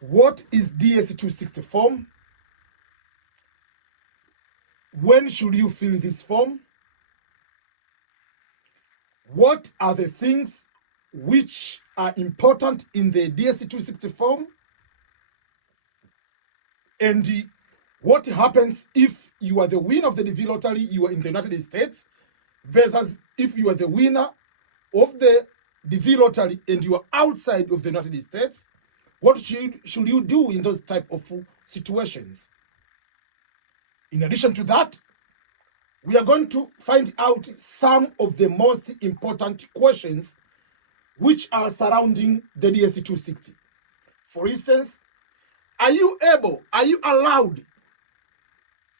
What is DS260 form? When should you fill this form? What are the things which are important in the DS260 form? And what happens if you are the winner of the DV lottery, you are in the United States, versus if you are the winner of the DV lottery and you are outside of the United States? What should you do in those type of situations? In addition to that, we are going to find out some of the most important questions which are surrounding the DS260. For instance, are you allowed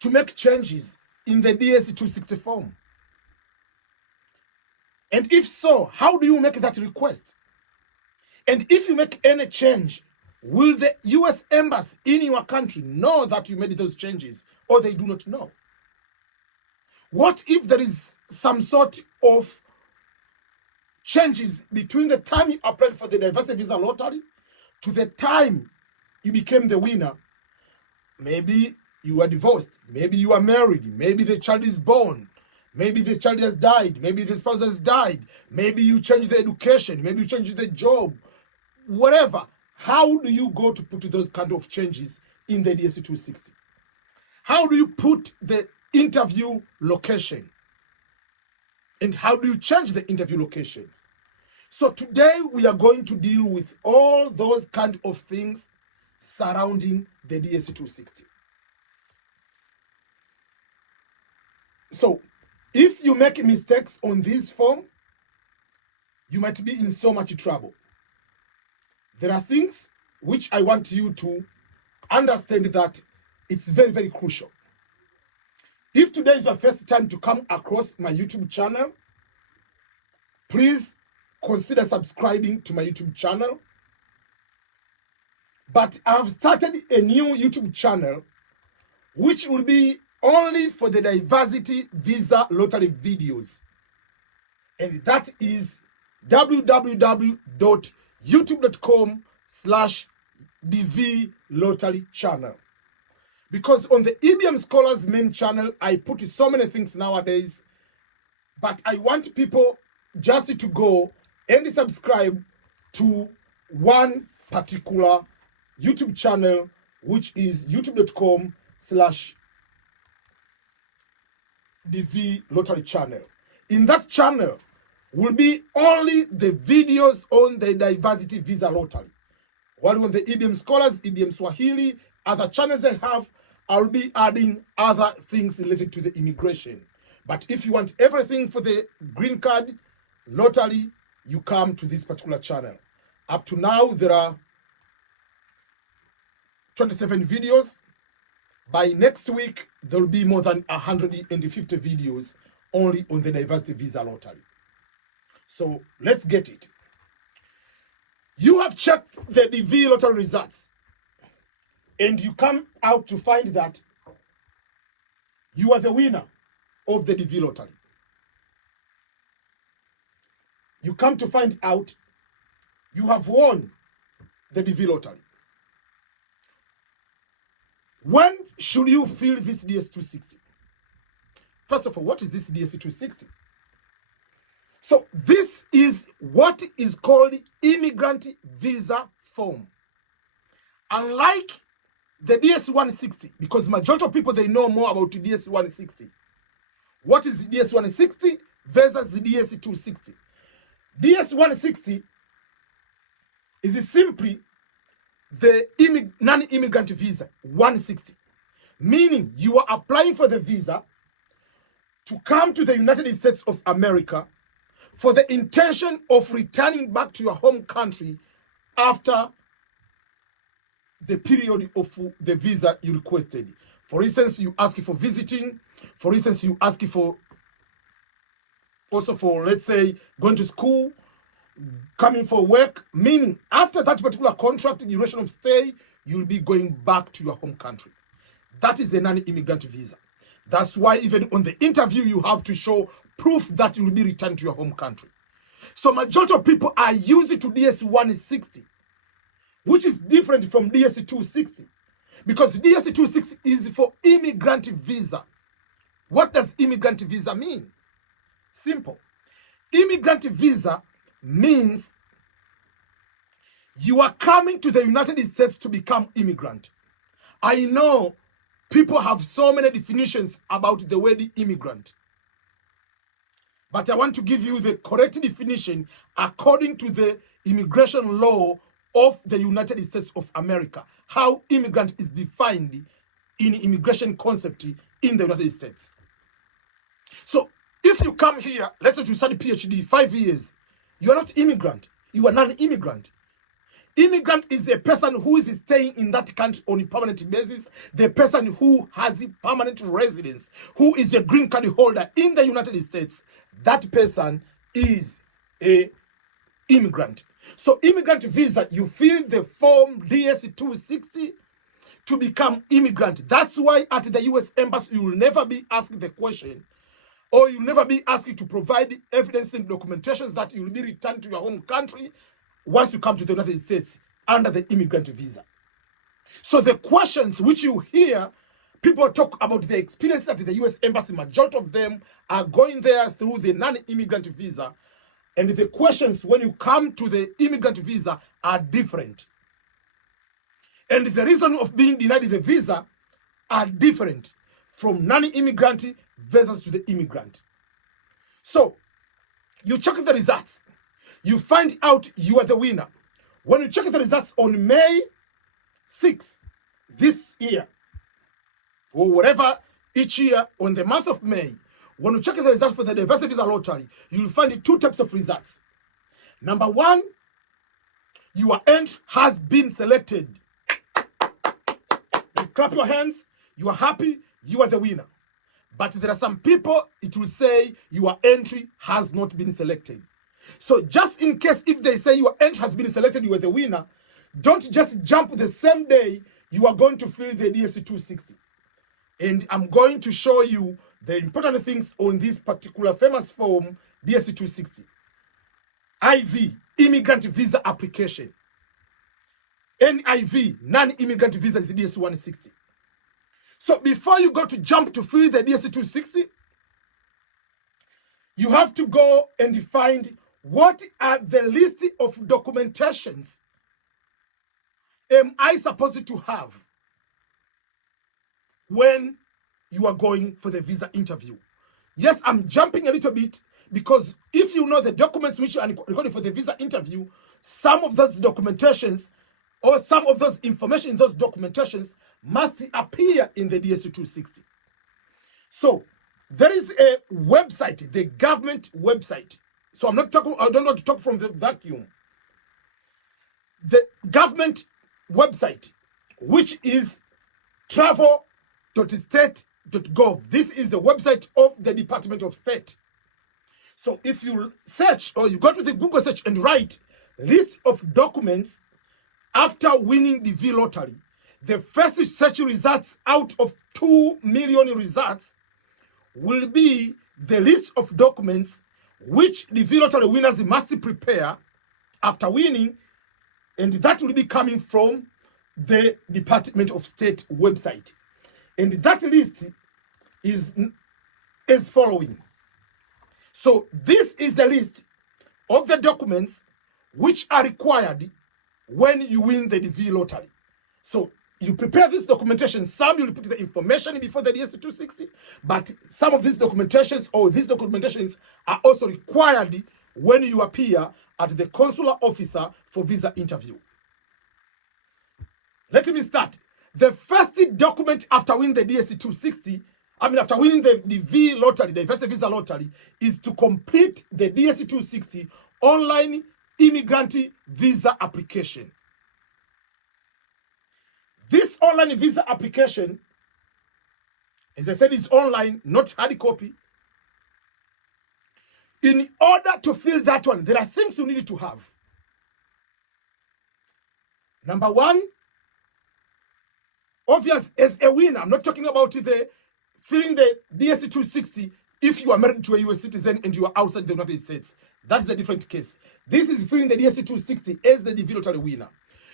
to make changes in the DS260 form? And if so, how do you make that request? And if you make any change, will the US Embassy in your country know that you made those changes, or they do not know? What if there is some sort of changes between the time you applied for the diversity visa lottery to the time you became the winner? Maybe you are divorced, maybe you are married, maybe the child is born, maybe the child has died, maybe the spouse has died, maybe you change the education, maybe you change the job, whatever. How do you go to put those kind of changes in the DS260? How do you put the interview location? And how do you change the interview locations? So today we are going to deal with all those kind of things surrounding the DS260. So if you make mistakes on this form, you might be in so much trouble. There are things which I want you to understand that it's very, very crucial. If today is your first time to come across my YouTube channel, please consider subscribing to my YouTube channel. But I've started a new YouTube channel which will be only for the diversity visa lottery videos. And that is www.youtube.com/DV lottery channel. Because on the EBM Scholars main channel, I put so many things nowadays, but I want people just to go and subscribe to one particular YouTube channel, which is youtube.com/DV lottery channel. In that channel will be only the videos on the diversity visa lottery. While on the EBM Scholars, EBM Swahili, other channels I have, I'll be adding other things related to the immigration. But if you want everything for the green card lottery, you come to this particular channel. Up to now, there are 27 videos. By next week, there will be more than 150 videos only on the diversity visa lottery. So let's get it. You have checked the DV lottery results, and you come out to find that you are the winner of the DV lottery. You come to find out you have won the DV lottery. When should you fill this DS260? First of all, what is this DS260? So this is what is called Immigrant Visa Form. Unlike the DS160, because majority of people, they know more about DS160. What is DS160 versus the DS260? DS160 is simply the non-immigrant visa 160, meaning you are applying for the visa to come to the United States of America for the intention of returning back to your home country after the period of the visa you requested. For instance, you ask for visiting. For instance, you ask for also for, let's say, going to school, coming for work, meaning after that particular contract duration of stay, you'll be going back to your home country. That is a non-immigrant visa. That's why even on the interview, you have to show proof that you will be returned to your home country. So majority of people are used to DS160 which is different from DS260, because DS260 is for immigrant visa. What does immigrant visa mean? Simple. Immigrant visa means you are coming to the United States to become immigrant. I know people have so many definitions about the word immigrant, but I want to give you the correct definition according to the immigration law of the United States of America, how immigrant is defined in immigration concept in the United States. So if you come here, let's say you study PhD 5 years, you are not immigrant, you are non-immigrant. Immigrant is a person who is staying in that country on a permanent basis, the person who has a permanent residence, who is a green card holder in the United States. That person is a immigrant. So immigrant visa, you fill the form DS260 to become immigrant. That's why at the US Embassy, you will never be asked the question, or you'll never be asked to provide evidence and documentations that you will be returned to your home country once you come to the United States under the immigrant visa. So the questions which you hear people talk about the experience at the US Embassy, majority of them are going there through the non-immigrant visa. And the questions when you come to the immigrant visa are different. And the reason of being denied the visa are different from non-immigrant visas to the immigrant. So you check the results. You find out you are the winner. When you check the results on May 6th this year, or whatever each year on the month of May, when you check the results for the diversity visa lottery, you'll find two types of results. Number one, your end has been selected. You clap your hands, you are happy, you are the winner. But there are some people, it will say your entry has not been selected. So just in case if they say your entry has been selected, you are the winner, don't just jump the same day you are going to fill the DS260. And I'm going to show you the important things on this particular famous form, DS260. IV, Immigrant Visa Application. NIV, Non-Immigrant Visa is DS160. So before you go to jump to fill the DS260, you have to go and find what are the list of documentations am I supposed to have when you are going for the visa interview. Yes, I'm jumping a little bit because if you know the documents which are recorded for the visa interview, some of those documentations or some of those information in those documentations must appear in the DS260. So there is a website, the government website. So I don't want to talk from the vacuum. The government website, which is travel.state.gov. This is the website of the Department of State. So if you search or you go to the Google search and write list of documents after winning the V lottery, the first search results out of 2 million results will be the list of documents which the V lottery winners must prepare after winning, and that will be coming from the Department of State website. And that list is as following. So this is the list of the documents which are required when you win the V lottery. So you prepare this documentation. Some you will put the information before the DS260, but some of these documentations are also required when you appear at the consular officer for visa interview. Let me start. The first document after winning the DS260, after winning the V lottery, the diversity visa lottery, is to complete the DS260 Online Immigrant Visa Application. This online visa application, as I said, is online, not hard copy. In order to fill that one, there are things you need to have. Number one, obvious, as a winner, I'm not talking about the filling the DS260 if you are married to a US citizen and you are outside the United States. That's a different case. This is filling the DS260 as the DV lottery winner.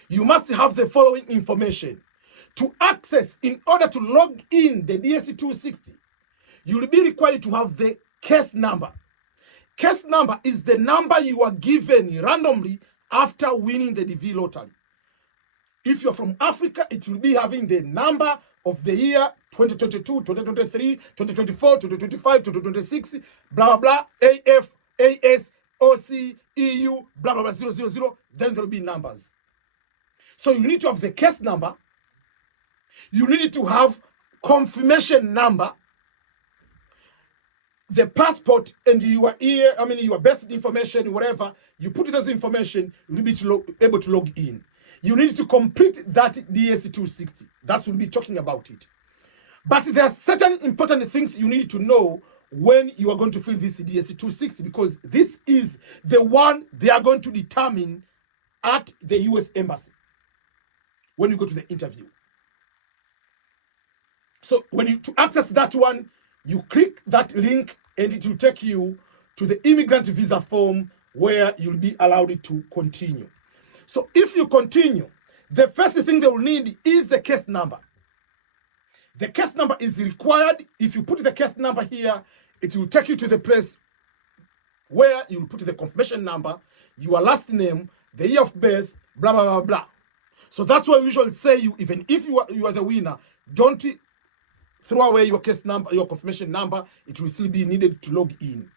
you must have the following information. To access, in order to log in the DS260, you will be required to have the case number. Case number is the number you are given randomly after winning the DV lottery. If you're from Africa, it will be having the number of the year 2022, 2023, 2024, 2025, 2026, blah, blah, blah, AF, AS, OC, EU, blah, blah, blah, 000. Then there will be numbers. So you need to have the case number. You need to have confirmation number, the passport, and your your birth information, whatever. You put those information, you'll be able to log in. You need to complete that DS260. That's what we'll be talking about it. But there are certain important things you need to know when you are going to fill this DS260, because this is the one they are going to determine at the US Embassy when you go to the interview. So to access that one, you click that link and it will take you to the Immigrant Visa Form where you'll be allowed to continue. So if you continue, the first thing they will need is the case number. The case number is required. If you put the case number here, it will take you to the place where you will put the confirmation number, your last name, the year of birth, blah, blah, blah, blah. So that's why we usually say even if you are the winner, don't throw away your case number, your confirmation number. It will still be needed to log in.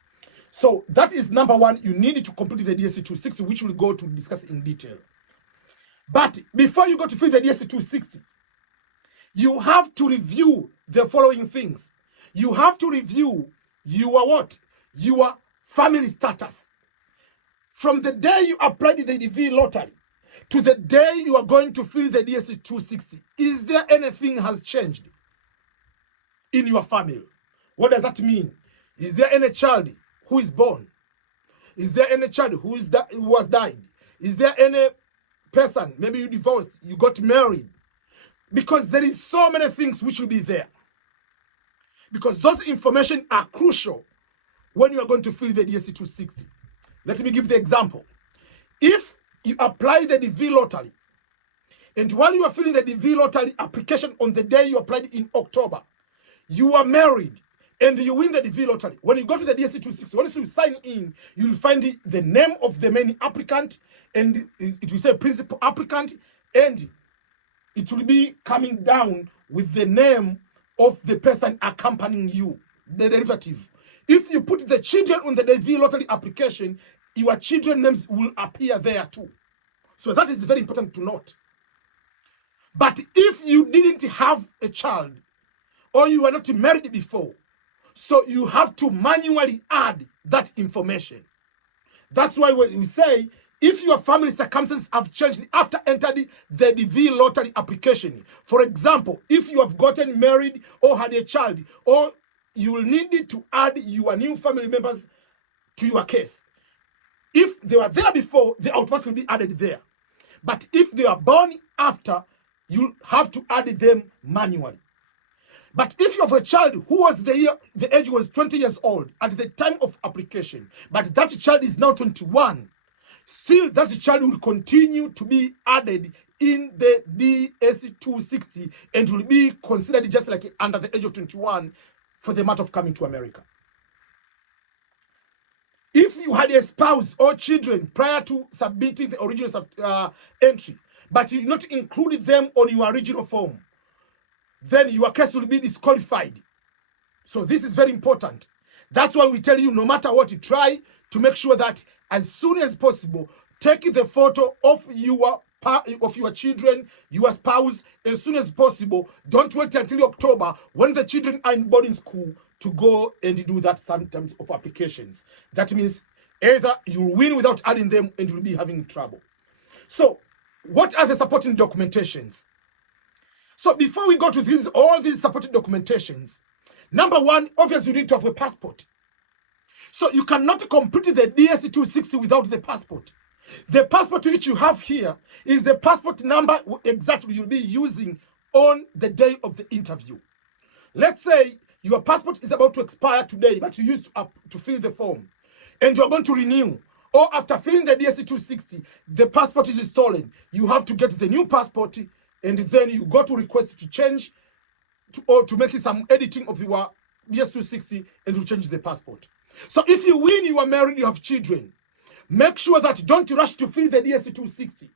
So that is number one. You need to complete the DS260, which we'll go to discuss in detail. But before you go to fill the DS260, you have to review the following things. You have to review your what? Your family status. From the day you applied the DV lottery to the day you are going to fill the DS260, is there anything has changed in your family? What does that mean? Is there any child who is born? Is there any child who has died? Is there any person, maybe you divorced, you got married? Because there is so many things which will be there. Because those information are crucial when you are going to fill the DS260. Let me give the example. If you apply the DV lottery, and while you are filling the DV lottery application on the day you applied in October, you are married, and you win the DV lottery. When you go to the DS260, once you sign in, you'll find the name of the main applicant, and it will say principal applicant, and it will be coming down with the name of the person accompanying you, the derivative. If you put the children on the DV lottery application, your children's names will appear there too. So that is very important to note. But if you didn't have a child, or you were not married before, so you have to manually add that information. That's why we say, if your family circumstances have changed after entering the DV lottery application, for example, if you have gotten married or had a child, or you will need to add your new family members to your case. If they were there before, they automatically be added there. But if they are born after, you have to add them manually. But if you have a child who was the age was 20 years old at the time of application, but that child is now 21, still that child will continue to be added in the DS260 and will be considered just like under the age of 21 for the matter of coming to America. If you had a spouse or children prior to submitting the original entry, but you did not include them on your original form, then your case will be disqualified. So this is very important. That's why we tell you, no matter what, you try to make sure that as soon as possible, take the photo of your children, your spouse, as soon as possible. Don't wait until October when the children are in boarding school to go and do that sometimes of applications. That means either you win without adding them and you'll be having trouble. So what are the supporting documentations? So before we go to all these supporting documentations, number one, obviously you need to have a passport. So you cannot complete the DS260 without the passport. The passport which you have here is the passport number exactly you'll be using on the day of the interview. Let's say your passport is about to expire today, but you used to fill the form, and you're going to renew. or after filling the DS260, the passport is stolen, you have to get the new passport, and then you go to request to change or to make some editing of your DS260 and to change the passport. So if you win, you are married, you have children, make sure that don't rush to fill the DS260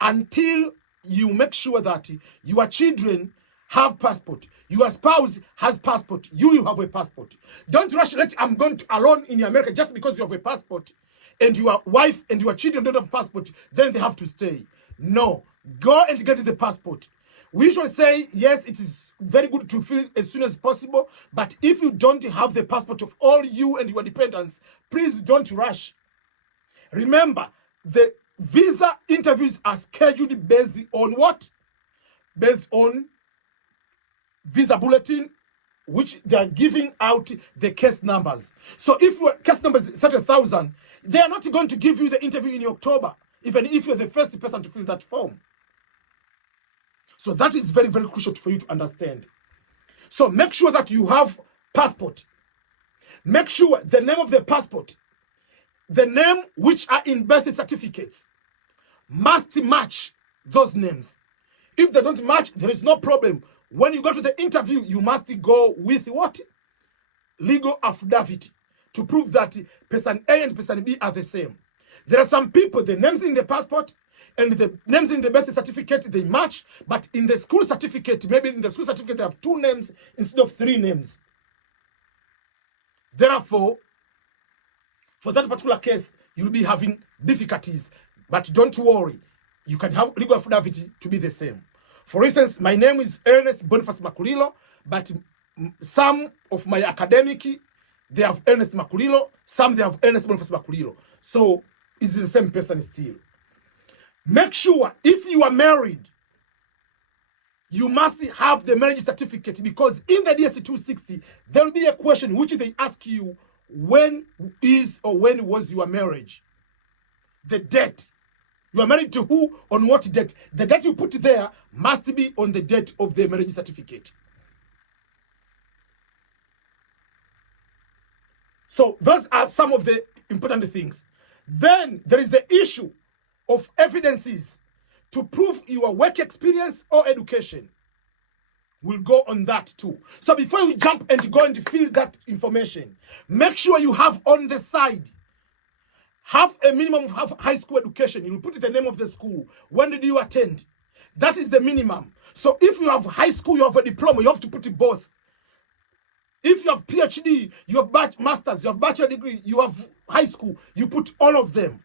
until you make sure that your children have passport, your spouse has passport, you have a passport. Don't rush, I'm going to alone in America just because you have a passport and your wife and your children don't have passport, then they have to stay. No, go and get the passport. We should say, yes, it is very good to fill as soon as possible, but if you don't have the passport of all you and your dependents, please don't rush. Remember, the visa interviews are scheduled based on what? Based on visa bulletin, which they are giving out the case numbers. So if your case number is 30,000, they are not going to give you the interview in October, even if you're the first person to fill that form. So that is very, very crucial for you to understand. So make sure that you have passport. Make sure the name of the passport, the name which are in birth certificates, must match those names. If they don't match, there is no problem. When you go to the interview, you must go with what? Legal affidavit to prove that person A and person B are the same. There are some people, the names in the passport and the names in the birth certificate, they match, but in the school certificate, maybe in the school certificate, they have 2 names instead of 3 names. Therefore, for that particular case, you'll be having difficulties, but don't worry. You can have legal affidavit to be the same. For instance, my name is Ernest Boniface Makulilo, but some of my academic, they have Ernest Makulilo, some they have Ernest Boniface Makulilo. So it's the same person still. Make sure if you are married, you must have the marriage certificate, because in the DS260, there will be a question which they ask you, when is or when was your marriage? The date. You are married to who, on what date? The date you put there must be on the date of the marriage certificate. So those are some of the important things. Then there is the issue of evidences to prove your work experience or education. We'll go on that too. So before you jump and go and fill that information, make sure you have on the side, have a minimum of high school education. You will put the name of the school. When did you attend? That is the minimum. So if you have high school, you have a diploma, you have to put it both. If you have PhD, you have master's, you have bachelor degree, you have high school, you put all of them.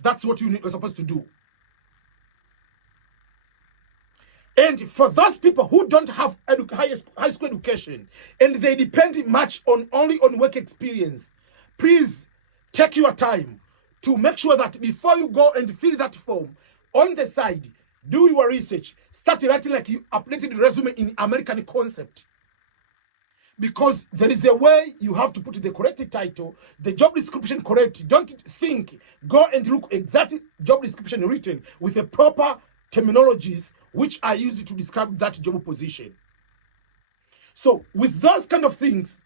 That's what you're supposed to do. And for those people who don't have high school education and they depend much only on work experience, please take your time to make sure that before you go and fill that form, on the side, do your research. Start writing like you updated resume in American concept. Because there is a way you have to put the correct title, the job description correct. Don't think, go and look exact job description written with the proper terminologies which are used to describe that job position. So with those kind of things,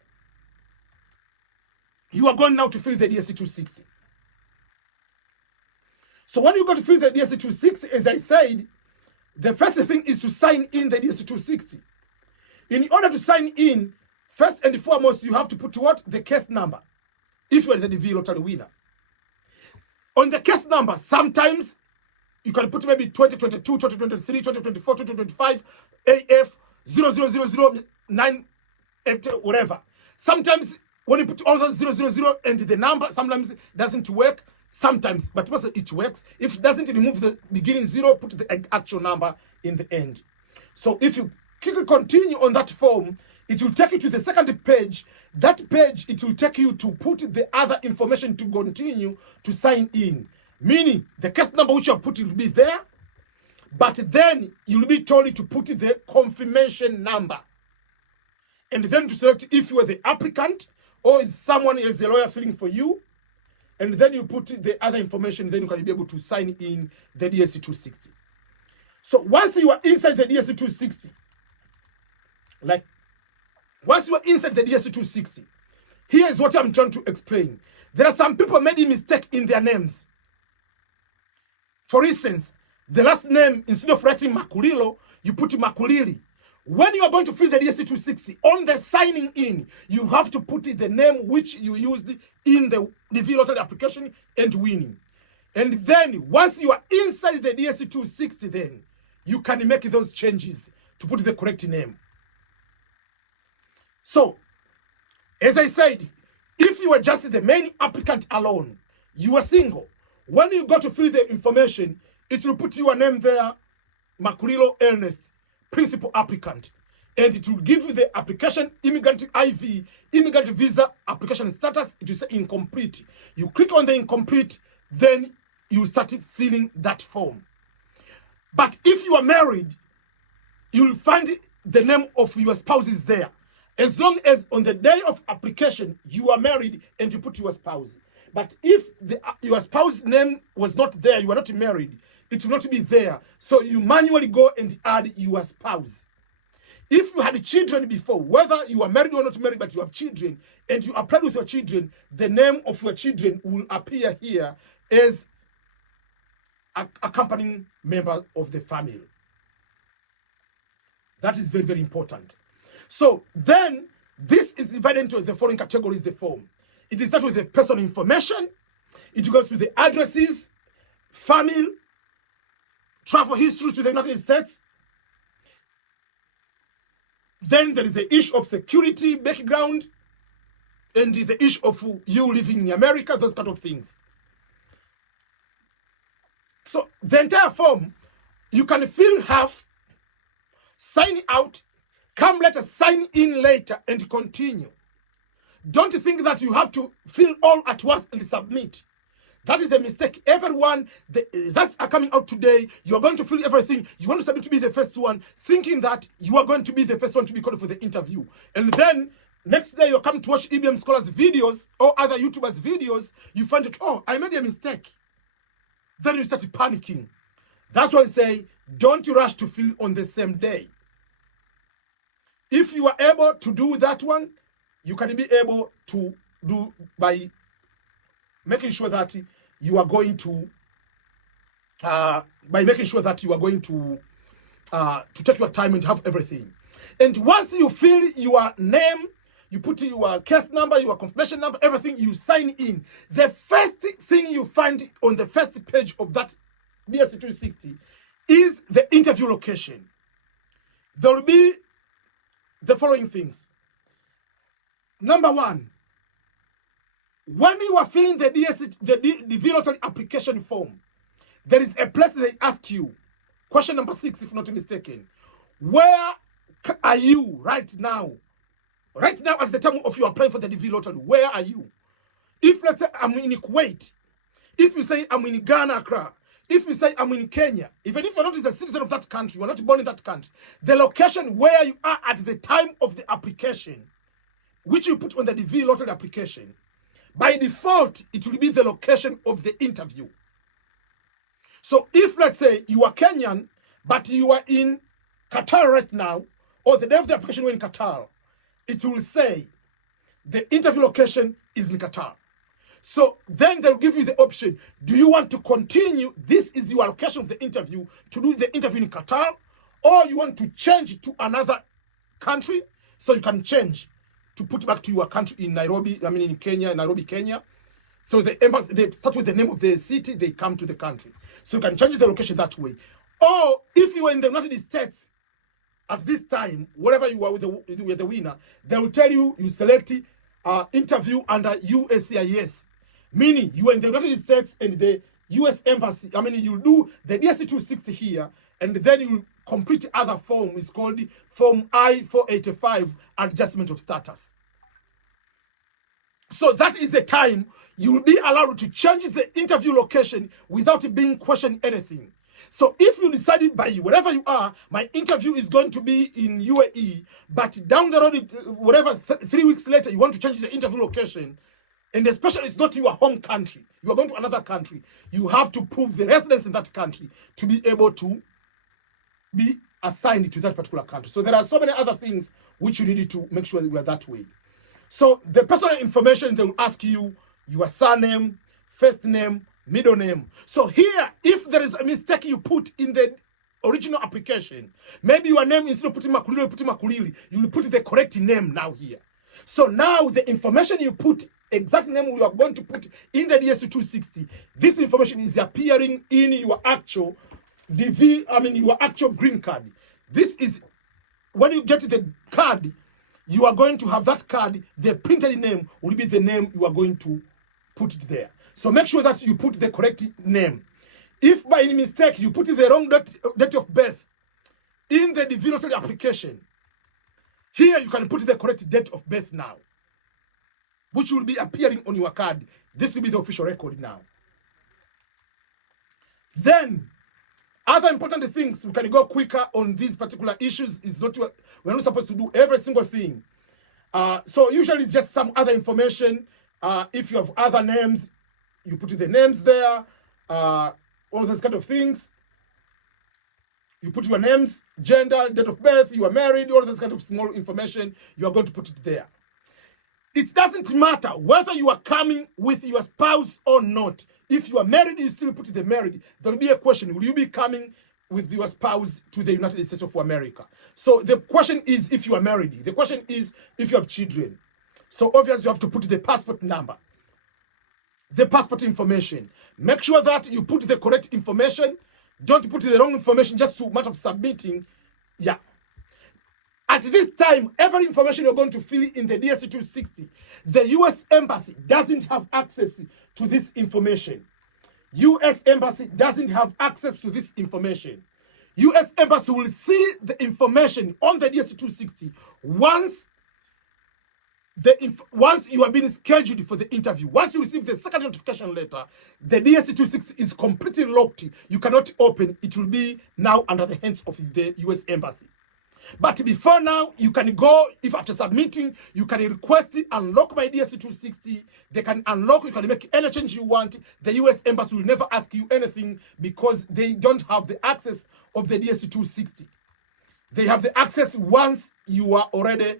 you are going now to fill the DS260. So when you go to fill the DS260, as I said, the first thing is to sign in the DS260. In order to sign in, first and foremost, you have to put what? The case number, if you are the DV lottery winner. On the case number, sometimes you can put maybe 2022, 2023, 2024, 2025, AF 000009, whatever. Sometimes when you put all those 000 and the number, sometimes it doesn't work. Sometimes, but most it works. If it doesn't, remove the beginning 0, put the actual number in the end. So if you click continue on that form, it will take you to the second page. That page, it will take you to put the other information to continue to sign in. Meaning, the case number which you have put will be there, but then you'll be told to put the confirmation number. And then to select if you are the applicant or is someone as a lawyer filling for you. And then you put the other information, then you can be able to sign in the DS260. So once you are inside the DS260, once you are inside the DS260, Here's what I'm trying to explain. There are some people made a mistake in their names. For instance, the last name, instead of writing Makulilo, you put Makulili. When you are going to fill the DS260, on the signing in, you have to put the name which you used in the DV lottery application and winning. And then, once you are inside the DS260, then you can make those changes to put the correct name. So, as I said, if you are just the main applicant alone, you are single. When you go to fill the information, it will put your name there, Makulilo Ernest, principal applicant. And it will give you the application, immigrant visa application status. It will say incomplete. You click on the incomplete, then you start filling that form. But if you are married, you'll find the name of your spouse is there. As long as on the day of application, you are married and you put your spouse. But if your spouse's name was not there, you are not married, it will not be there. So you manually go and add your spouse. If you had children before, whether you are married or not married, but you have children, and you applied with your children, the name of your children will appear here as accompanying member of the family. That is very, very important. So then, this is divided into the following categories, the form. It starts with the personal information. It goes to the addresses, family, travel history to the United States. Then there is the issue of security background and the issue of you living in America, those kind of things. So the entire form, you can fill half, sign out, come later, sign in later, and continue. Don't think that you have to fill all at once and submit. That is the mistake. Everyone, the results are coming out today. You are going to fill everything. You want to submit to be the first one, thinking that you are going to be the first one to be called for the interview. And then next day you're coming to watch EBM Scholars videos or other YouTubers videos. You find it, oh, I made a mistake. Then you start panicking. That's why I say, don't rush to fill on the same day. If you are able to do that one, you can be able to do by making sure that you are going to take your time and have everything. And once you fill your name, you put your case number, your confirmation number, everything, you sign in. The first thing you find on the first page of that DS260 is the interview location. There will be the following things. Number one, when you are filling the DV lottery application form, there is a place they ask you, question number 6, if not mistaken, where are you right now? Right now, at the time of you applying for the DV lottery, where are you? If, let's say, I'm in Kuwait, if you say I'm in Ghana, Accra, if you say I'm in Kenya, even if you're not a citizen of that country, you're not born in that country, the location where you are at the time of the application, which you put on the DV lottery application, by default, it will be the location of the interview. So if, let's say, you are Kenyan, but you are in Qatar right now, or the day of the application you are in Qatar, it will say the interview location is in Qatar. So then they'll give you the option. Do you want to continue? This is your location of the interview, to do the interview in Qatar, or you want to change it to another country, so you can change to put back to your country in Nairobi, in Kenya, Nairobi, Kenya. So the embassy, they start with the name of the city, they come to the country. So you can change the location that way. Or if you are in the United States at this time, wherever you are with the winner, they will tell you, you select interview under USCIS, meaning you are in the United States and the US embassy, you'll do the DS260 here, and then you'll complete other form. It's called Form I-485, Adjustment of Status. So that is the time you will be allowed to change the interview location without being questioned anything. So if you decided by wherever you are, my interview is going to be in UAE, but down the road, whatever, 3 weeks later, you want to change the interview location, and especially it's not your home country, you are going to another country, you have to prove the residence in that country to be able to be assigned to that particular country. So there are so many other things which you need to make sure that we are that way. So the personal information, they will ask you your surname, first name, middle name. So here, if there is a mistake you put in the original application, maybe your name, instead of putting Makulili, you put Makulili, you will put the correct name now here. So now the information you put, exact name you are going to put in the DS260, this information is appearing in your actual your actual green card. This is, when you get the card, you are going to have that card, the printed name will be the name you are going to put it there. So make sure that you put the correct name. If by any mistake you put the wrong date of birth in the developed application, here you can put the correct date of birth now, which will be appearing on your card. This will be the official record now. Then, other important things, we can go quicker on these particular issues. We're not supposed to do every single thing. So usually it's just some other information. If you have other names, you put the names there, all those kind of things. You put your names, gender, date of birth, you are married, all those kind of small information, you are going to put it there. It doesn't matter whether you are coming with your spouse or not. If you are married, you still put the married. There will be a question, will you be coming with your spouse to the United States of America? So the question is if you are married. The question is if you have children. So obviously you have to put the passport number, the passport information. Make sure that you put the correct information. Don't put the wrong information just to matter of submitting. Yeah. At this time, every information you're going to fill in the DS260, the U.S. Embassy doesn't have access to this information. U.S. Embassy doesn't have access to this information. U.S. Embassy will see the information on the DS260 once you have been scheduled for the interview. Once you receive the second notification letter, the DS260 is completely locked. You cannot open. It will be now under the hands of the U.S. Embassy. But before now, you can go, if after submitting, you can request it, unlock my DS260. They can unlock, you can make any change you want. The U.S. Embassy will never ask you anything because they don't have the access of the DS260. They have the access once you are already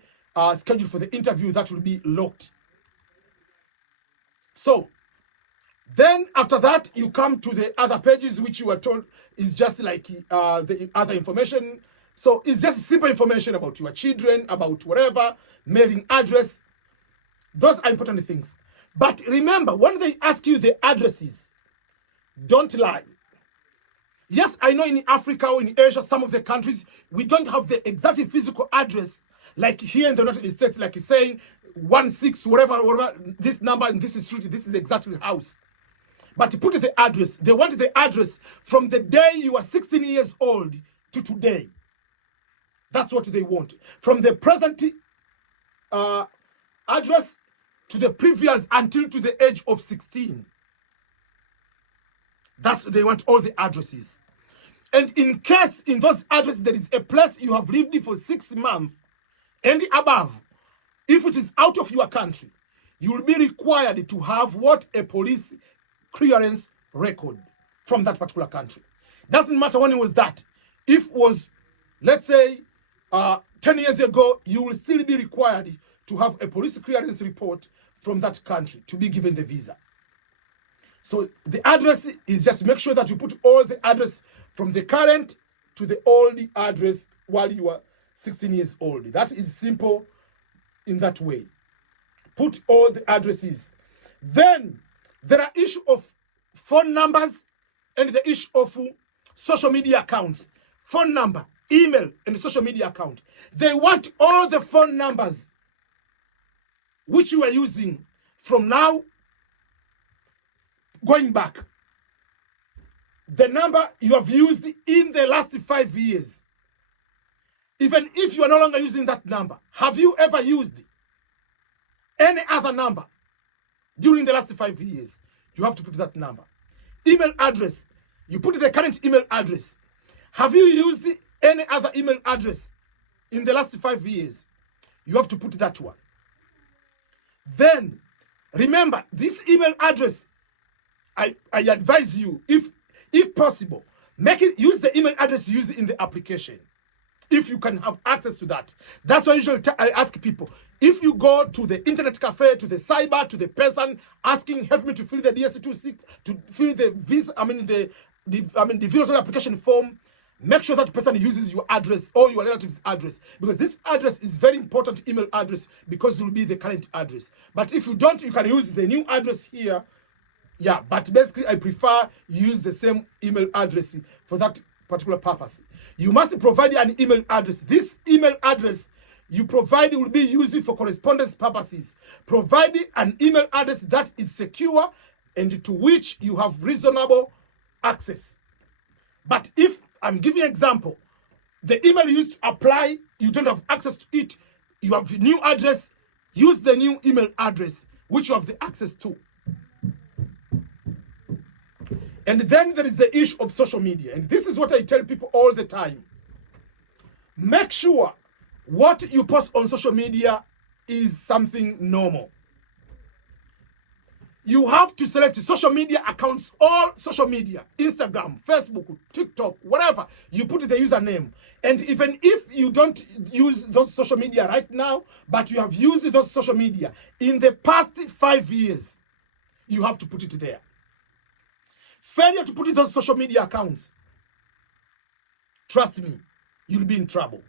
scheduled for the interview. That will be locked. So, then after that, you come to the other pages, which you are told is just like the other information. So it's just simple information about your children, about whatever, mailing address. Those are important things. But remember, when they ask you the addresses, don't lie. Yes, I know in Africa or in Asia, some of the countries, we don't have the exact physical address, like here in the United States, like it's saying 16, whatever, this number and this is street, this is exactly house. But put the address. They want the address from the day you are 16 years old to today. That's what they want. From the present address to the previous until to the age of 16. They want all the addresses. And in case in those addresses there is a place you have lived for 6 months and above, if it is out of your country, you will be required to have a police clearance record from that particular country. Doesn't matter when it was that. If it was, let's say, 10 years ago, you will still be required to have a police clearance report from that country to be given the visa. So the address is just make sure that you put all the address from the current to the old address while you are 16 years old. That is simple in that way. Put all the addresses. Then there are issue of phone numbers and the issue of social media accounts. Phone number, email, and social media account. They want all the phone numbers which you are using from now going back. The number you have used in the last 5 years. Even if you are no longer using that number, have you ever used any other number during the last 5 years? You have to put that number. Email address, you put the current email address. Have you used any other email address in the last 5 years? You have to put that one. Then, remember, this email address, I advise you, if possible, use the email address you use in the application. if you can have access to that. That's why usually I ask people, if you go to the internet cafe, to the cyber, to the person asking, help me to fill the DS260, to fill the visa, the visa application form, make sure that person uses your address or your relative's address, because this address is very important email address, because it will be the current address. But if you don't, you can use the new address here. Yeah, but basically I prefer use the same email address for that particular purpose. You must provide an email address. This email address you provide will be used for correspondence purposes. Provide an email address that is secure and to which you have reasonable access. But if, I'm giving an example, the email you used to apply, you don't have access to it, you have a new address, use the new email address which you have the access to. And then there is the issue of social media. And this is what I tell people all the time. Make sure what you post on social media is something normal. You have to select social media accounts, all social media, Instagram, Facebook, TikTok, whatever. You put the username. And even if you don't use those social media right now, but you have used those social media in the past 5 years, you have to put it there. Failure to put in those social media accounts, trust me, you'll be in trouble.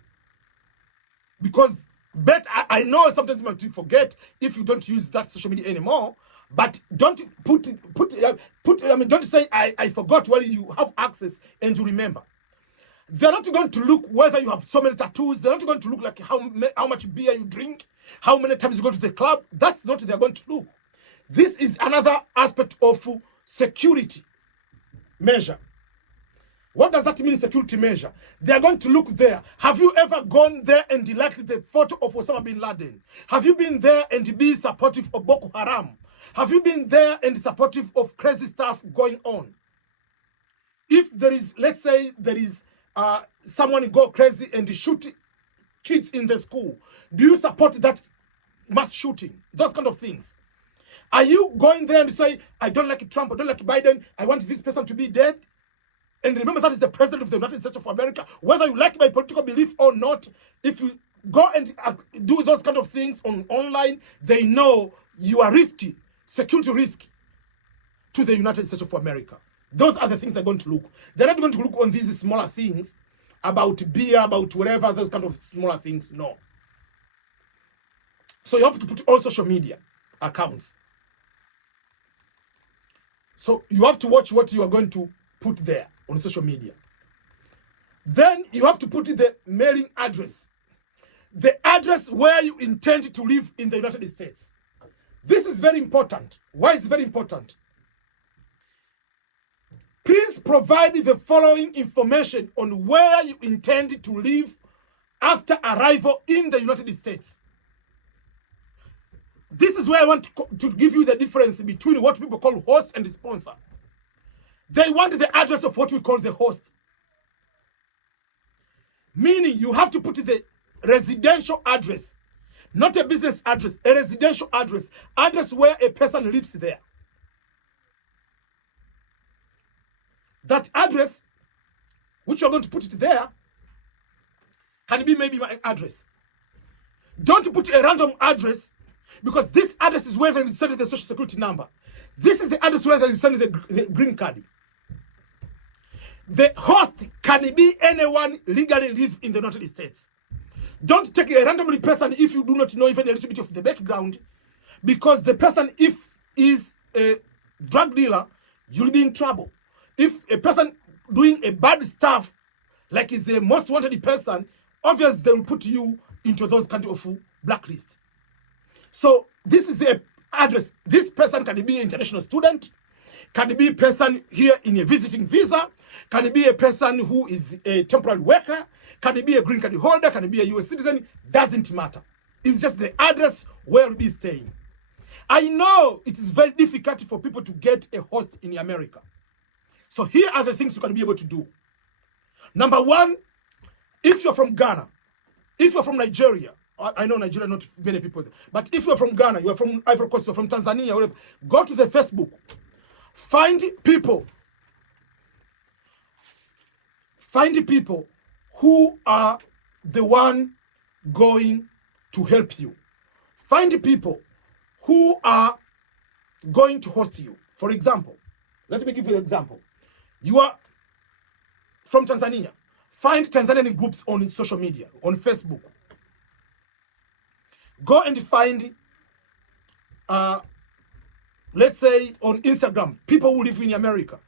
Because I know sometimes you might forget if you don't use that social media anymore, but don't don't say I forgot while you have access and you remember. They're not going to look whether you have so many tattoos. They're not going to look like how much beer you drink, how many times you go to the club. That's not what they're going to look. This is another aspect of security measure. What does that mean, security measure? They are going to look there. Have you ever gone there and liked the photo of Osama bin Laden? Have you been there and be supportive of Boko Haram? Have you been there and supportive of crazy stuff going on? If there is, let's say there is someone go crazy and shoot kids in the school, do you support that mass shooting? Those kind of things. Are you going there and say, I don't like Trump, I don't like Biden, I want this person to be dead? And remember, that is the president of the United States of America. Whether you like my political belief or not, if you go and do those kind of things online, they know you are risky, security risk to the United States of America. Those are the things they're going to look. They're not going to look on these smaller things about beer, about whatever, those kind of smaller things. No. So you have to put all social media accounts. So you have to watch what you are going to put there on social media. Then you have to put the mailing address. The address where you intend to live in the United States. This is very important. Why is it very important? Please provide the following information on where you intend to live after arrival in the United States. This is where I want to give you the difference between what people call host and sponsor. They want the address of what we call the host. Meaning you have to put the residential address, not a business address, a residential address, address where a person lives there. That address, which you're going to put it there, can be maybe my address. Don't put a random address, because this address is where they send the social security number. This is the address where they send the green card. The host can be anyone legally live in the United States. Don't take a randomly person if you do not know even a little bit of the background, because the person, if is a drug dealer, you'll be in trouble. If a person doing a bad stuff, like is a most wanted person, obviously they will put you into those kind of blacklist. So this is the address. This person can be an international student, can be a person here in a visiting visa, can be a person who is a temporary worker, can be a green card holder, can be a US citizen, doesn't matter. It's just the address where you'll be staying. I know it is very difficult for people to get a host in America. So here are the things you can be able to do. Number one, if you're from Ghana, if you're from Nigeria, I know Nigeria, not many people, but if you're from Ghana, you're from Ivory Coast, you're from Tanzania, whatever, go to the Facebook. Find people who are the one going to help you. Find people who are going to host you. For example, let me give you an example. You are from Tanzania. Find Tanzanian groups on social media, on Facebook. Go and find, let's say on Instagram, people who live in America.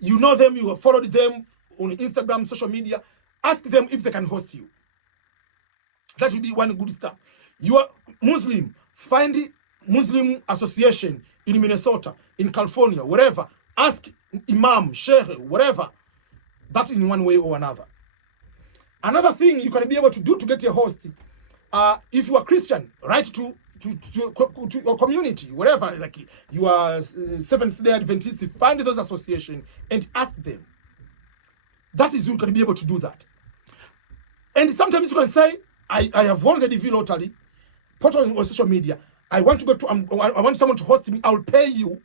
You know them, you have followed them on Instagram, social media. Ask them if they can host you. That will be one good step. You are Muslim. Find the Muslim association in Minnesota, in California, wherever. Ask Imam, Sheikh, whatever. That in one way or another. Another thing you can be able to do to get a host, if you are Christian, write to your community, wherever, like you are Seventh-day Adventist, find those associations and ask them. That is, you can be able to do that. And sometimes you can say, I have won the DV lottery, put on social media. I want to go to, I want someone to host me. I'll pay you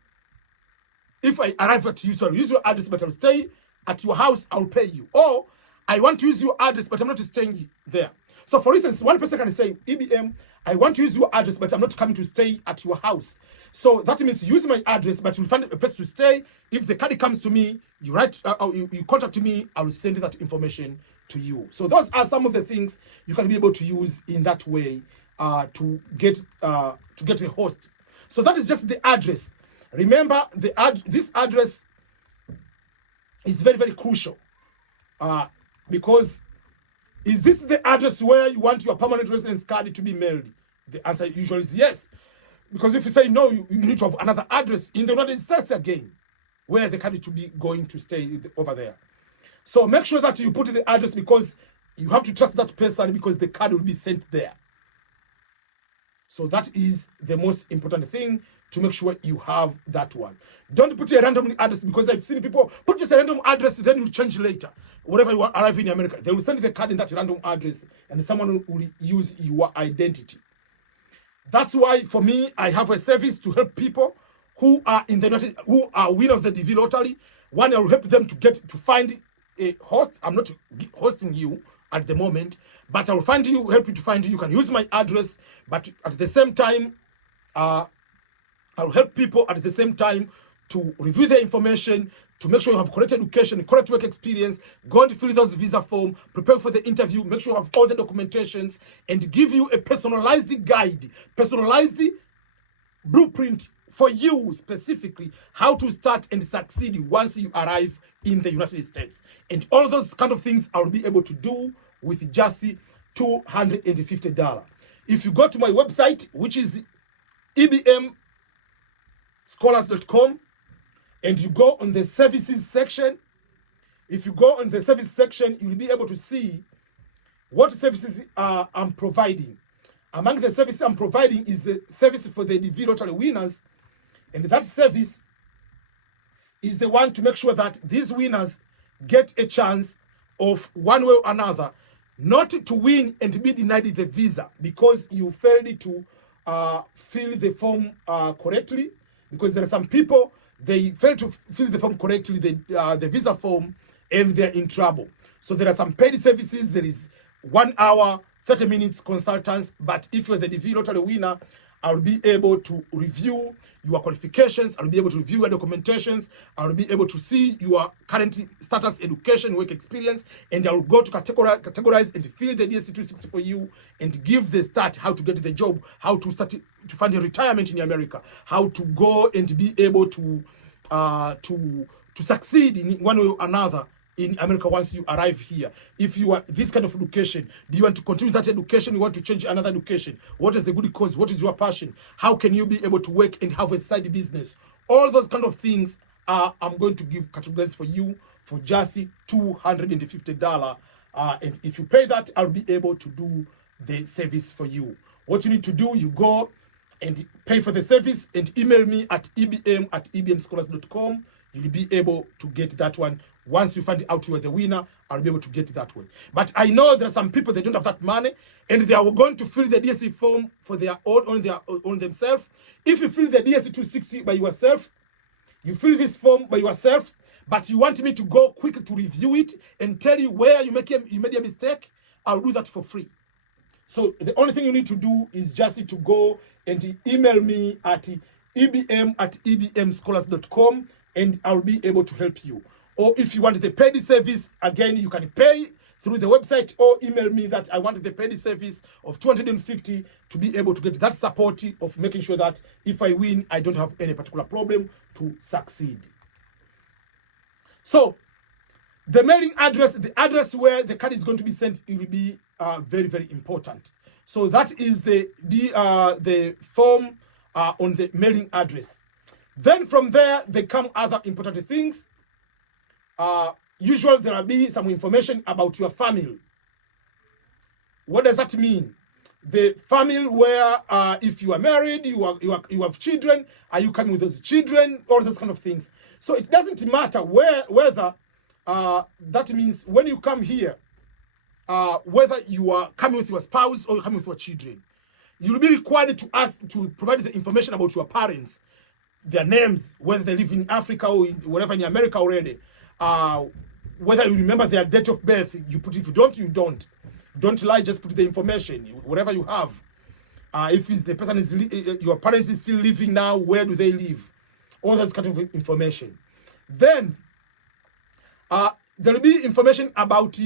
if I arrive at you. So I'll use your address, but I'll stay at your house. I'll pay you. Or I want to use your address, but I'm not staying there. So for instance, one person can say, EBM, I want to use your address, but I'm not coming to stay at your house. So that means use my address, but you'll find a place to stay. If the card comes to me, you write, you contact me, I'll send that information to you. So those are some of the things you can be able to use in that way to get a host. So that is just the address. Remember, this address is very, very crucial because is this the address where you want your permanent residence card to be mailed? The answer usually is yes. Because if you say no, you need to have another address in the United States again, where the card should be going to stay over there. So make sure that you put the address because you have to trust that person because the card will be sent there. So that is the most important thing, to make sure you have that one. Don't put a random address, because I've seen people put just a random address, then you'll change later. Wherever you arrive in America, they will send the card in that random address and someone will use your identity. That's why for me, I have a service to help people who are in the who are winners of the DV lottery. One, I will help them to find a host. I'm not hosting you at the moment, but I will help you to find you. You can use my address, but at the same time, I'll help people at the same time to review the information, to make sure you have correct education, correct work experience, go and fill those visa form, prepare for the interview, make sure you have all the documentations, and give you a personalized guide, personalized blueprint for you specifically, how to start and succeed once you arrive in the United States. And all those kind of things I'll be able to do with just $250. If you go to my website, which is EBM Scholars.com, and you go on the services section, if you go on the service section, you'll be able to see what services I'm providing. Among the services I'm providing is the service for the DV lottery winners, and that service is the one to make sure that these winners get a chance of one way or another not to win and be denied the visa because you failed to fill the form correctly. Because there are some people, they fail to fill the form correctly, the visa form, and they're in trouble. So there are some paid services. There is 1 hour, 30 minutes consultants. But if you're the DV lottery winner, I'll be able to review your qualifications. I'll be able to review your documentations. I'll be able to see your current status, education, work experience, and I'll go to categorize and fill the DS260 for you and give the start, how to get the job, how to start to find a retirement in America, how to go and be able to succeed in one way or another in America once you arrive here. If you are this kind of education, do you want to continue that education? You want to change another education? What is the good cause? What is your passion? How can you be able to work and have a side business? All those kind of things I'm going to give categories for you for just $250. And if you pay that, I'll be able to do the service for you. What you need to do, you go and pay for the service and email me at ebm@ebmscholars.com. You'll be able to get that one. Once you find out you are the winner, I'll be able to get that one. But I know there are some people, they don't have that money, and they are going to fill the DSC form for their own themselves. If you fill the DS260 by yourself, you fill this form by yourself, but you want me to go quickly to review it and tell you where you made a mistake, I'll do that for free. So the only thing you need to do is just to go and email me at ebm@ebmscholars.com, and I'll be able to help you. Or if you want the paid service, again, you can pay through the website or email me that I want the paid service of $250 to be able to get that support of making sure that if I win, I don't have any particular problem to succeed. So the mailing address, the address where the card is going to be sent, it will be very, very important. So that is the form on the mailing address. Then from there, they come other important things. Usually there will be some information about your family. What does that mean? The family where if you are married, you have children, are you coming with those children, all those kind of things. So it doesn't matter whether that means when you come here, whether you are coming with your spouse or you're coming with your children, you'll be required to ask to provide the information about your parents, their names, whether they live in Africa or wherever in America already. Whether you remember their date of birth, you put. If you don't, you don't. Don't lie, just put the information, whatever you have. If it's the person is your parents is still living now, where do they live? All that kind of information. Then there will be information about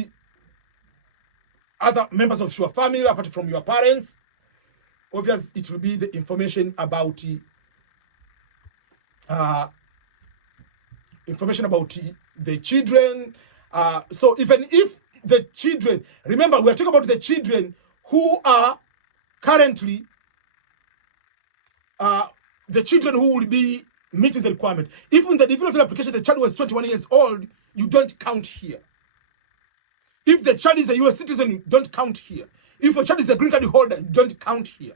other members of your family apart from your parents. Obviously, it will be the information about the children. So even if the children, remember, we are talking about the children who are currently the children who will be meeting the requirement. If in the development application the child was 21 years old, you don't count here. If the child is a US citizen, you don't count here. If a child is a green card holder, you don't count here.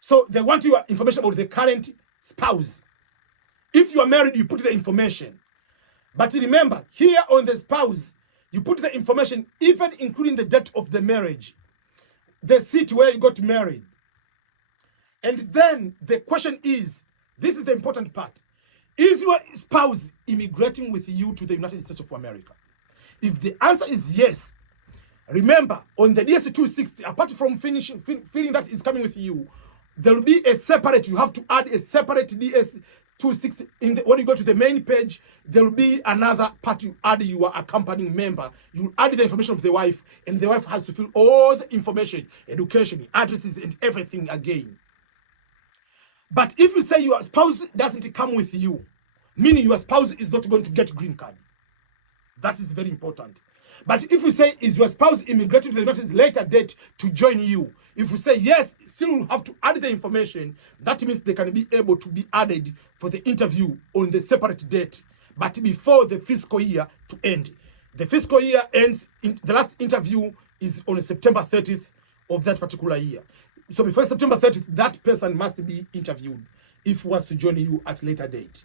So they want your information about the current spouse. If you are married, you put the information. But remember, here on the spouse, you put the information, even including the date of the marriage, the city where you got married. And then the question is, this is the important part. Is your spouse immigrating with you to the United States of America? If the answer is yes, remember, on the DS260, apart from feeling that is coming with you, there will be a separate, you have to add a separate DS260. When you go to the main page, there will be another part you add your accompanying member. You add the information of the wife, and the wife has to fill all the information, education, addresses, and everything again. But if you say your spouse doesn't come with you, meaning your spouse is not going to get green card, that is very important. But if you say, is your spouse immigrating to the United States later date to join you? If you say yes, still you have to add the information. That means they can be able to be added for the interview on the separate date, but before the fiscal year to end. The fiscal year ends, the last interview is on September 30th of that particular year. So before September 30th, that person must be interviewed if he wants to join you at a later date.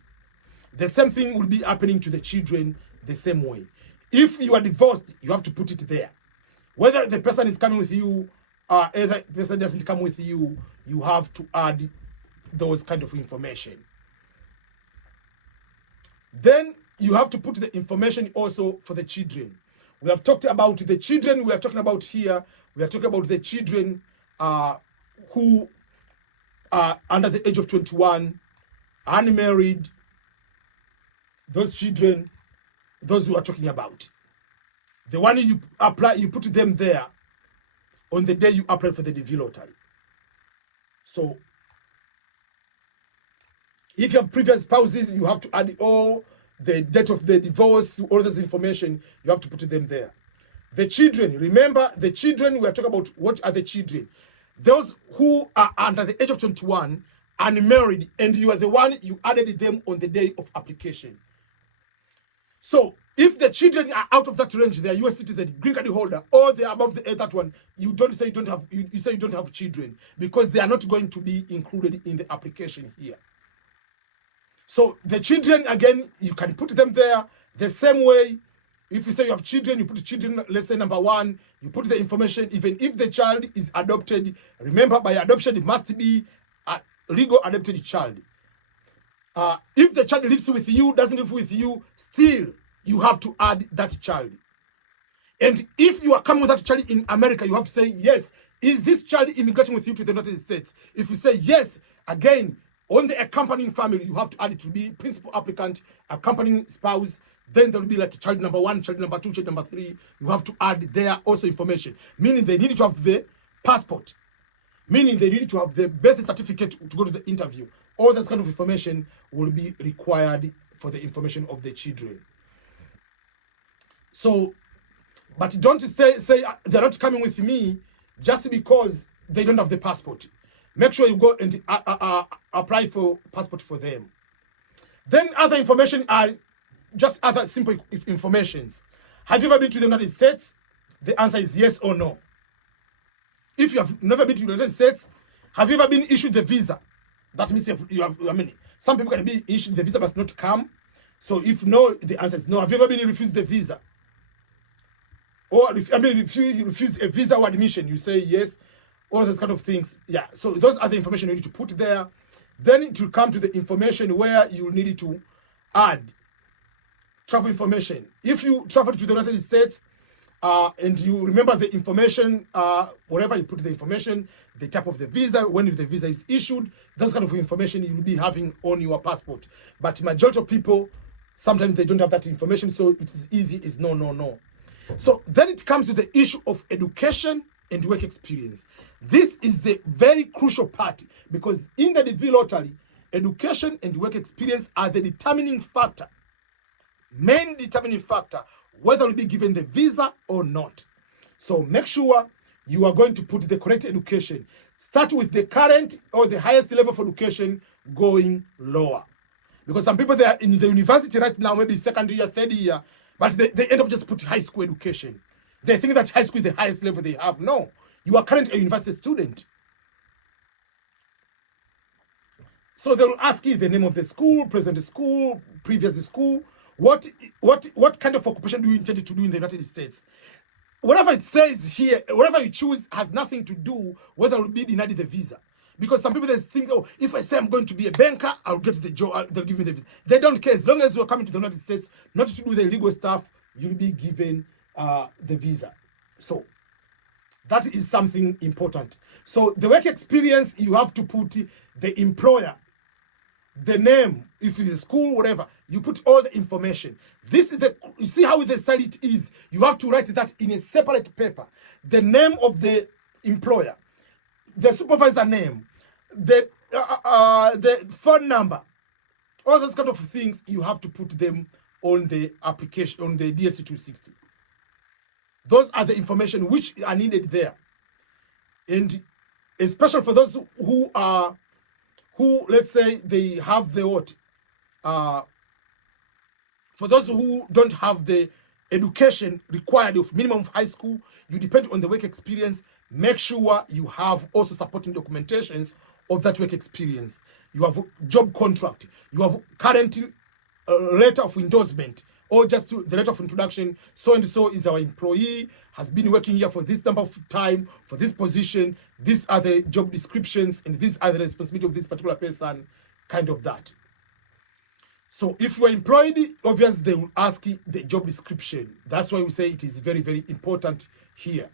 The same thing will be happening to the children the same way. If you are divorced, you have to put it there. Whether the person is coming with you, either the person doesn't come with you, you have to add those kind of information. Then you have to put the information also for the children. We have talked about the children we are talking about here. We are talking about the children who are under the age of 21, unmarried, those children, those who are talking about. The one you apply, you put them there on the day you apply for the DV lottery. So if you have previous spouses, you have to add all the date of the divorce, all this information, you have to put them there. The children, remember the children, we are talking about what are the children? Those who are under the age of 21, unmarried, and you are the one, you added them on the day of application. So if the children are out of that range, they are US citizen, green card holder, or they are above that one, you don't say you don't have, you say you don't have children, because they are not going to be included in the application here. So the children, again, you can put them there the same way. If you say you have children, you put children, let's say number 1, you put the information, even if the child is adopted. Remember, by adoption, it must be a legal adopted child. If the child lives with you, doesn't live with you, still, you have to add that child. And if you are coming with that child in America, you have to say, yes, is this child immigrating with you to the United States? If you say yes, again, on the accompanying family, you have to add it to be principal applicant, accompanying spouse. Then there will be like child number 1, child number 2, child number 3. You have to add there also information, meaning they need to have the passport, meaning they need to have the birth certificate to go to the interview. All that kind of information will be required for the information of the children. So, but don't say they're not coming with me just because they don't have the passport. Make sure you go and apply for passport for them. Then other information are just other simple informations. Have you ever been to the United States? The answer is yes or no. If you have never been to the United States, have you ever been issued the visa? That means you have I mean, some people can be issued the visa but not come. So if no, the answer is no. Have you ever been refused the visa? Or if you refuse a visa or admission, you say yes. All those kind of things. Yeah. So those are the information you need to put there. Then it will come to the information where you need to add travel information. If you travel to the United States and you remember the information, wherever you put the information, the type of the visa, when the visa is issued, those kind of information you'll be having on your passport. But majority of people, sometimes they don't have that information, so it is easy, it's no. So then it comes to the issue of education and work experience. This is the very crucial part, because in the DV lottery, education and work experience are the determining factor, main determining factor, whether you'll be given the visa or not. So make sure you are going to put the correct education. Start with the current or the highest level of education going lower. Because some people, they are in the university right now, maybe second year, third year, but they end up just putting high school education. They think that high school is the highest level they have. No, you are currently a university student. So they will ask you the name of the school, present school, previous school. What kind of occupation do you intend to do in the United States? Whatever it says here, whatever you choose has nothing to do whether it will be denied the visa. Because some people, they think, oh, if I say I'm going to be a banker, I'll get the job, they'll give me the visa. They don't care. As long as you're coming to the United States, not to do the illegal stuff, you'll be given the visa. So that is something important. So the work experience, you have to put the employer, the name, if it's a school, whatever, you put all the information. This is you see how the style it is. You have to write that in a separate paper. The name of the employer, the supervisor name, the phone number, all those kind of things, you have to put them on the application, on the DS260. Those are the information which are needed there. And especially for those who let's say they have the what? For those who don't have the education required of minimum of high school, you depend on the work experience. Make sure you have also supporting documentations of that work experience. You have job contract. You have current letter of endorsement, or just the letter of introduction. So and so is our employee, has been working here for this number of time, for this position. These are the job descriptions, and these are the responsibility of this particular person, kind of that. So if you are employed, obviously they will ask you the job description. That's why we say it is very, very important here.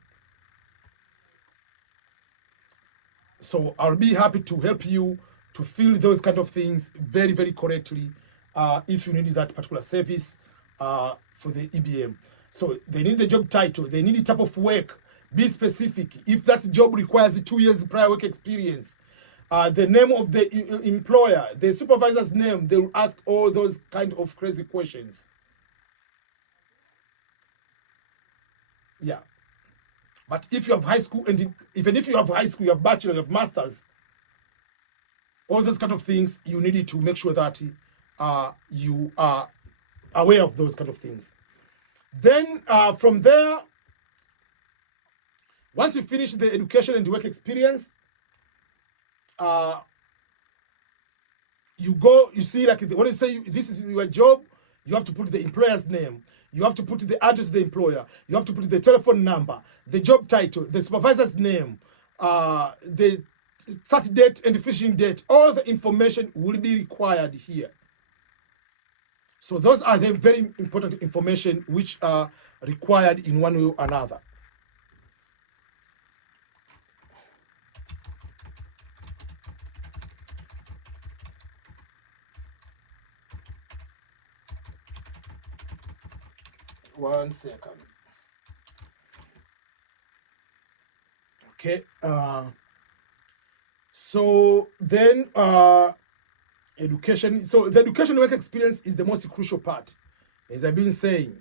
So I'll be happy to help you to fill those kind of things very, very correctly if you need that particular service for the EBM. So they need the job title, they need the type of work, be specific. If that job requires 2 years prior work experience, the name of the employer, the supervisor's name, they will ask all those kind of crazy questions. Yeah. But if you have high school, and even if you have high school, you have bachelor, you have masters, all those kind of things, you need to make sure that you are aware of those kind of things. Then from there, once you finish the education and work experience, you see, like when you say this is your job, you have to put the employer's name, you have to put the address of the employer, you have to put the telephone number, the job title, the supervisor's name, the start date and the finishing date. All the information will be required here. So those are the very important information which required in one way or another. One second. Okay. So then education. So the education work experience is the most crucial part, as I've been saying.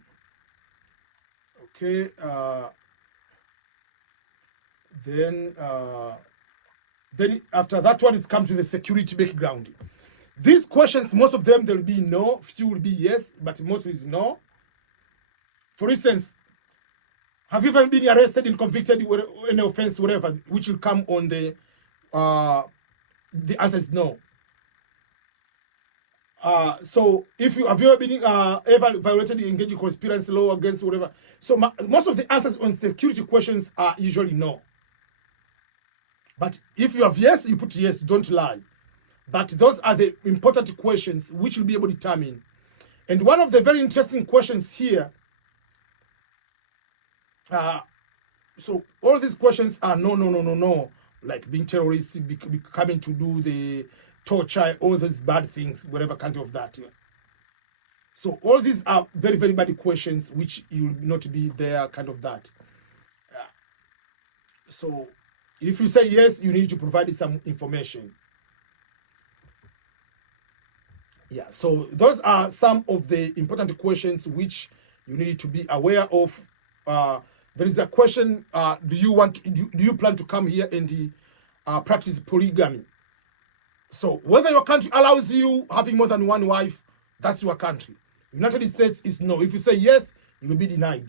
Okay. Then after that one, it comes to the security background. These questions, most of them, there will be no, few will be yes, but most is no. For instance, have you ever been arrested and convicted with any offense, whatever, which will come on the answer is no. So if you have you ever been ever violated the engaging conspiracy law against whatever, so most of the answers on security questions are usually no. But if you have yes, you put yes, don't lie. But those are the important questions which will be able to determine. And one of the very interesting questions here, so all these questions are no, like being terrorists, coming to do the torture, all those bad things, whatever kind of that. So all these are very, very bad questions which you will not be there, kind of that. So if you say yes, you need to provide some information. Yeah, so those are some of the important questions which you need to be aware of. There is a question: do you plan to come here and practice polygamy? So whether your country allows you having more than one wife, that's your country. United States is no. If you say yes, you will be denied.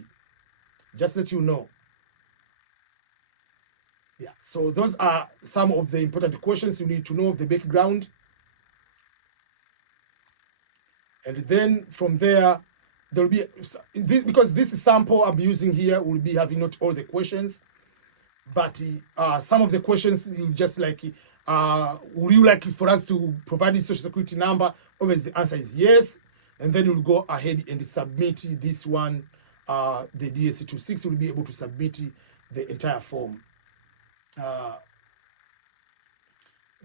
Just let you know. Yeah. So those are some of the important questions you need to know of the background. And then from there will be, because this sample I'm using here will be having not all the questions, but some of the questions you just like, would you like for us to provide the social security number? Always the answer is yes. And then you'll go ahead and submit this one. The DS260 will be able to submit the entire form.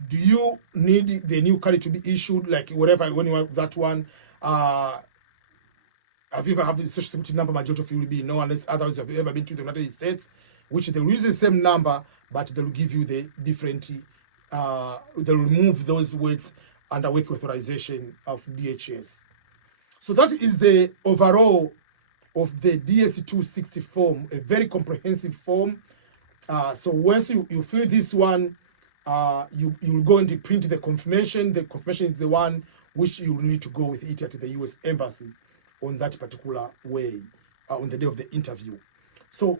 Do you need the new card to be issued, like whatever, when you want that one? Have you ever had the social security number? Majority of you will be no, unless otherwise have you ever been to the United States, which they will use the same number, but they will give you the different, they'll remove those words under work authorization of DHS. So that is the overall of the DS260 form, a very comprehensive form. So once you fill this one, you will go and print the confirmation. The confirmation is the one which you need to go with it at the US Embassy on that particular way, on the day of the interview. So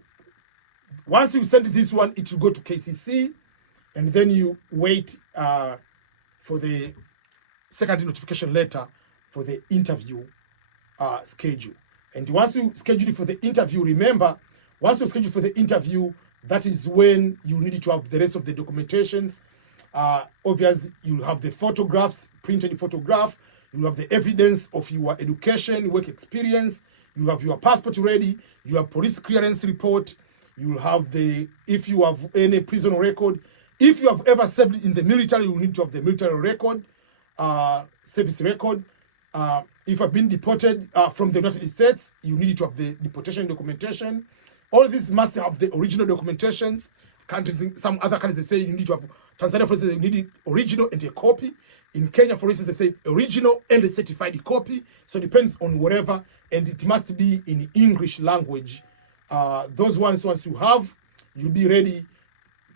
once you send this one, it will go to KCC, and then you wait for the second notification letter for the interview schedule. And once you schedule for the interview, remember, once you schedule for the interview, that is when you need to have the rest of the documentations. Obviously, you'll have the photographs, printed photograph. You'll have the evidence of your education, work experience. You have your passport ready. You have police clearance report. You'll have if you have any prison record. If you have ever served in the military, you need to have the military record, service record. If you have been deported from the United States, you need to have the deportation documentation. All these must have the original documentations. Countries, some other countries, they say you need to have, Tanzania, for instance, you need the original and a copy. In Kenya, for instance, they say original and a certified copy. So it depends on whatever, and it must be in English language. Those ones, once you have, you'll be ready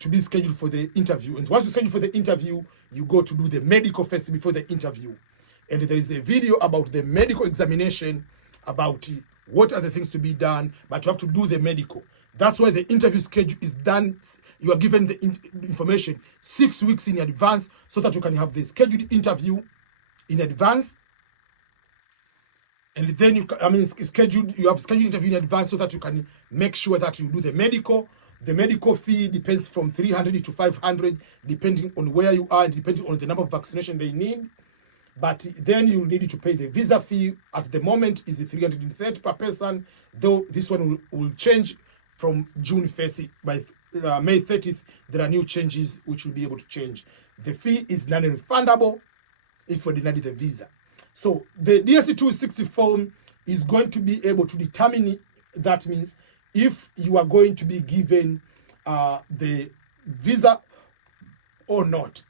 to be scheduled for the interview. And once you schedule for the interview, you go to do the medical first before the interview. And there is a video about the medical examination, about what are the things to be done, but you have to do the medical. That's why the interview schedule is done. You are given the information 6 weeks in advance so that you can have the scheduled interview in advance. And then you have scheduled interview in advance so that you can make sure that you do the medical. The medical fee depends from 300 to 500, depending on where you are and depending on the number of vaccination they need. but then you need to pay the visa fee. At the moment is $330 per person, though this one will change from June 1st. By May 30th, there are new changes which will be able to change. The fee is non-refundable if we denied the visa. So the DS260 form is going to be able to determine, that means if you are going to be given the visa or not.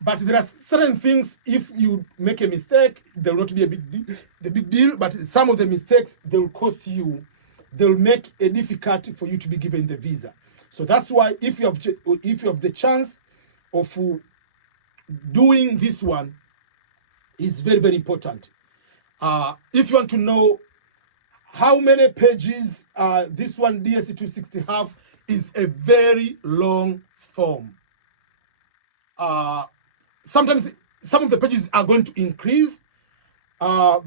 But there are certain things, if you make a mistake, there will not be the big deal, but some of the mistakes, they will cost you, they will make it difficult for you to be given the visa. So that's why if you have the chance of doing this one, is very, very important. If you want to know how many pages this one DS260 have, is a very long form. Sometimes some of the pages are going to increase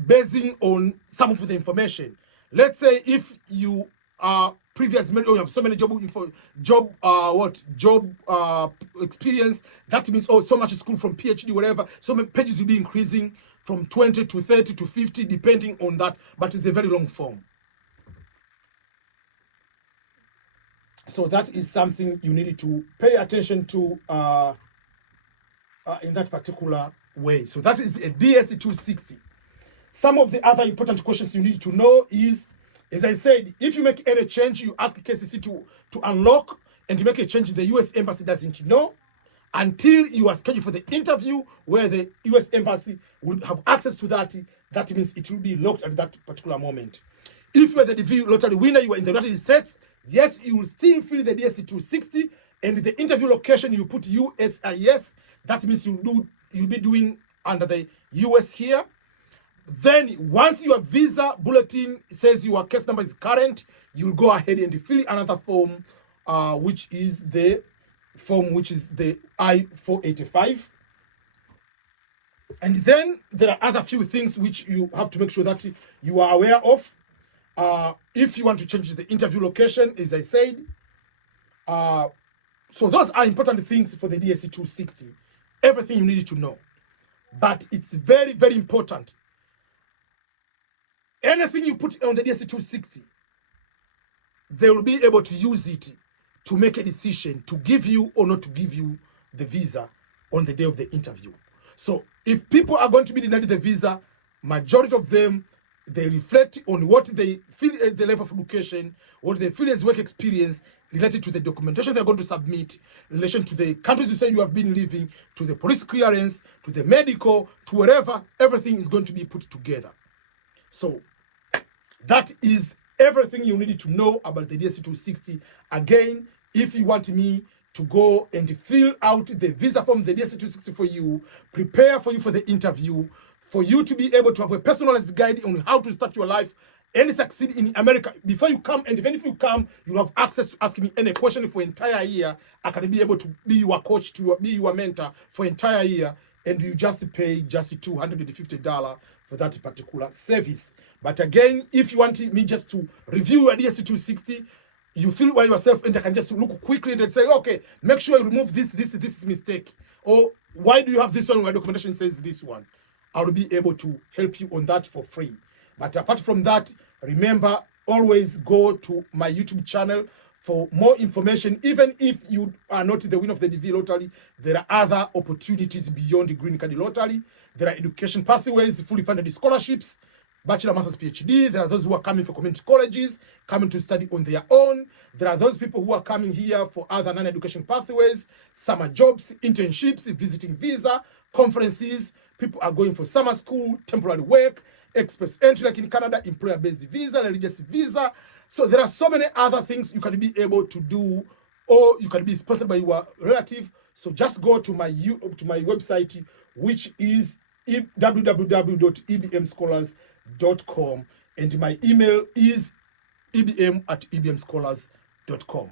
basing on some of the information. Let's say if you are previous, or you have so many job experience, that means so much school from PhD, whatever, so many pages will be increasing from 20 to 30 to 50 depending on that, but it's a very long form. So that is something you need to pay attention to in that particular way. So that is a DS260. Some of the other important questions you need to know is, as I said, if you make any change, you ask KCC to unlock, and you make a change the US Embassy doesn't know until you are scheduled for the interview where the US Embassy will have access to that. That means it will be locked at that particular moment. If you are the DV lottery winner, you are in the United States, yes, you will still fill the DS260, and the interview location you put USIS. That means you'll be doing under the US here. Then once your visa bulletin says your case number is current, you'll go ahead and fill another form, which is the I-485. And then there are other few things which you have to make sure that you are aware of. If you want to change the interview location, as I said. So those are important things for the DS260. Everything you need to know. But it's very, very important. Anything you put on the DS260, they will be able to use it to make a decision to give you or not to give you the visa on the day of the interview. So if people are going to be denied the visa, majority of them, they reflect on what they feel at the level of education, what they feel as work experience related to the documentation they're going to submit, in relation to the countries you say you have been living, to the police clearance, to the medical, to wherever, everything is going to be put together. So that is everything you need to know about the DS260. Again, if you want me to go and fill out the visa form, the DS260 for you, prepare for you for the interview, for you to be able to have a personalized guide on how to start your life and succeed in America before you come. And even if you come, you have access to ask me any question for entire year. I can be able to be your coach, to be your mentor for entire year, and you just pay just $250 for that particular service. But again, if you want me just to review your DS260, you feel by yourself, and I can just look quickly and say, okay, make sure you remove this mistake, or why do you have this one where documentation says this one? I'll be able to help you on that for free. But apart from that, remember, always go to my YouTube channel for more information. Even if you are not the winner of the DV lottery, there are other opportunities beyond the green card lottery. There are education pathways, fully funded scholarships, bachelor, master's, PhD. There are those who are coming for community colleges, coming to study on their own. There are those people who are coming here for other non-education pathways, summer jobs, internships, visiting visa, conferences. People are going for summer school, temporary work, express entry like in Canada, employer-based visa, religious visa. So there are so many other things you can be able to do, or you can be sponsored by your relative. So just go to my website, which is www.ebmscholars.com, and my email is ebm@ebmscholars.com.